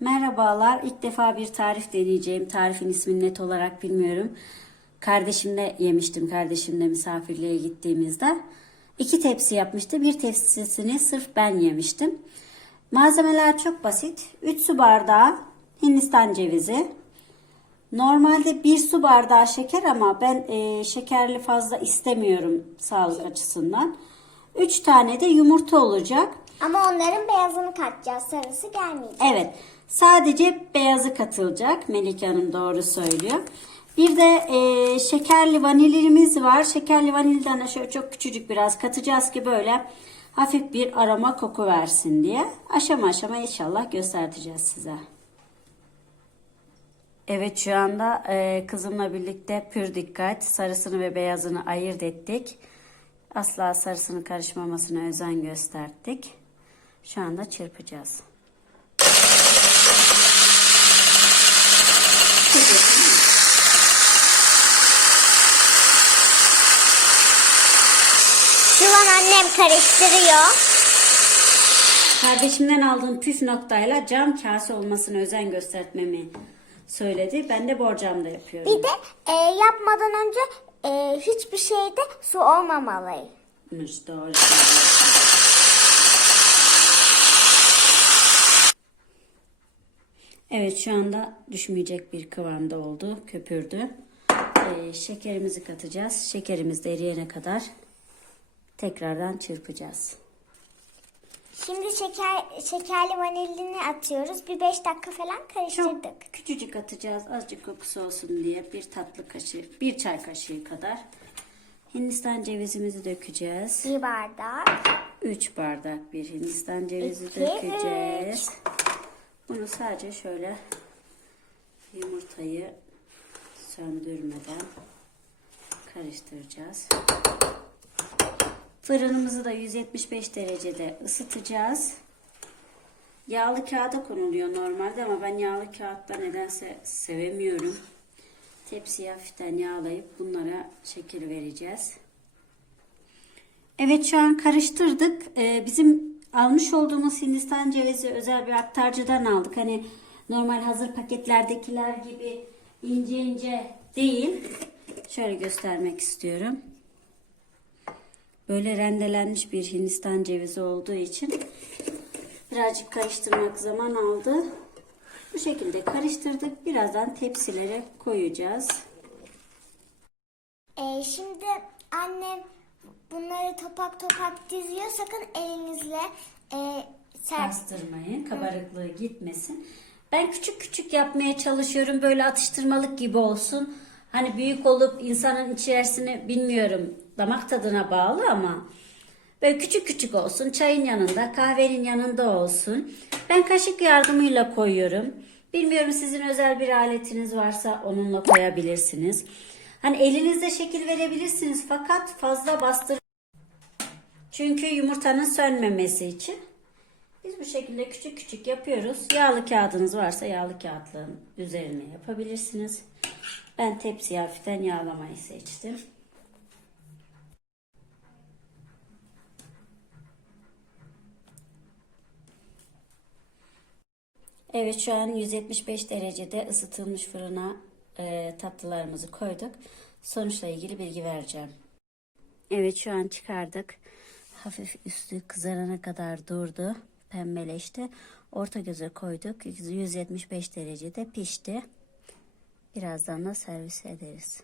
Merhabalar. İlk defa bir tarif deneyeceğim. Tarifin ismini net olarak bilmiyorum. Kardeşimle yemiştim. Kardeşimle misafirliğe gittiğimizde. İki tepsi yapmıştı. Bir tepsisini sırf ben yemiştim. Malzemeler çok basit. 3 su bardağı Hindistan cevizi. Normalde bir su bardağı şeker ama ben e, şekerli fazla istemiyorum sağlık açısından. 3 tane de yumurta olacak. Ama onların beyazını katacağız. Sarısı gelmeyecek. Evet. Sadece beyazı katılacak. Melike Hanım doğru söylüyor. Bir de e, şekerli vanilimiz var. Şekerli vanilden de şöyle çok küçücük biraz katacağız ki böyle hafif bir aroma koku versin diye. Aşama aşama inşallah göstereceğiz size. Evet şu anda e, kızımla birlikte pür dikkat sarısını ve beyazını ayırt ettik. Asla sarısının karışmamasına özen gösterdik. Şu anda çırpacağız. Şu an annem karıştırıyor. Kardeşimden aldığım püf noktayla cam kase olmasına özen göstermemi söyledi. Ben de borcamda yapıyorum. Bir de e, yapmadan önce e, hiçbir şeyde su olmamalı. İşte. Evet şu anda düşmeyecek bir kıvamda oldu. Köpürdü. Ee, şekerimizi katacağız. Şekerimiz de eriyene kadar tekrardan çırpacağız. Şimdi şeker şekerli vanilini atıyoruz. Bir 5 dakika falan karıştırdık. Çok küçücük atacağız. Azıcık kokusu olsun diye bir tatlı kaşığı, bir çay kaşığı kadar. Hindistan cevizimizi dökeceğiz. Bir bardak. 3 bardak bir Hindistan cevizi İki, dökeceğiz. Bunu sadece şöyle yumurtayı söndürmeden karıştıracağız. Fırınımızı da 175 derecede ısıtacağız. Yağlı kağıda konuluyor normalde ama ben yağlı kağıtla nedense sevemiyorum. Tepsiyi hafiften yağlayıp bunlara şekil vereceğiz. Evet şu an karıştırdık. Ee, bizim almış olduğumuz Hindistan cevizi özel bir aktarcıdan aldık. Hani normal hazır paketlerdekiler gibi ince ince değil. Şöyle göstermek istiyorum. Böyle rendelenmiş bir Hindistan cevizi olduğu için birazcık karıştırmak zaman aldı. Bu şekilde karıştırdık. Birazdan tepsilere koyacağız. E, şimdi annem bunları topak topak diziyor. Sakın elinizle e, ser Bastırmayın. Kabarıklığı gitmesin. Ben küçük küçük yapmaya çalışıyorum. Böyle atıştırmalık gibi olsun. Hani büyük olup insanın içerisini bilmiyorum damak tadına bağlı ama böyle küçük küçük olsun. Çayın yanında, kahvenin yanında olsun. Ben kaşık yardımıyla koyuyorum. Bilmiyorum sizin özel bir aletiniz varsa onunla koyabilirsiniz. Hani elinizde şekil verebilirsiniz fakat fazla bastır. Çünkü yumurtanın sönmemesi için. Biz bu şekilde küçük küçük yapıyoruz. Yağlı kağıdınız varsa yağlı kağıtlığın üzerine yapabilirsiniz. Ben tepsiyi hafiften yağlamayı seçtim. Evet şu an 175 derecede ısıtılmış fırına e, tatlılarımızı koyduk. Sonuçla ilgili bilgi vereceğim. Evet şu an çıkardık. Hafif üstü kızarana kadar durdu. Pembeleşti. Orta göze koyduk. 175 derecede pişti. Birazdan da servis ederiz.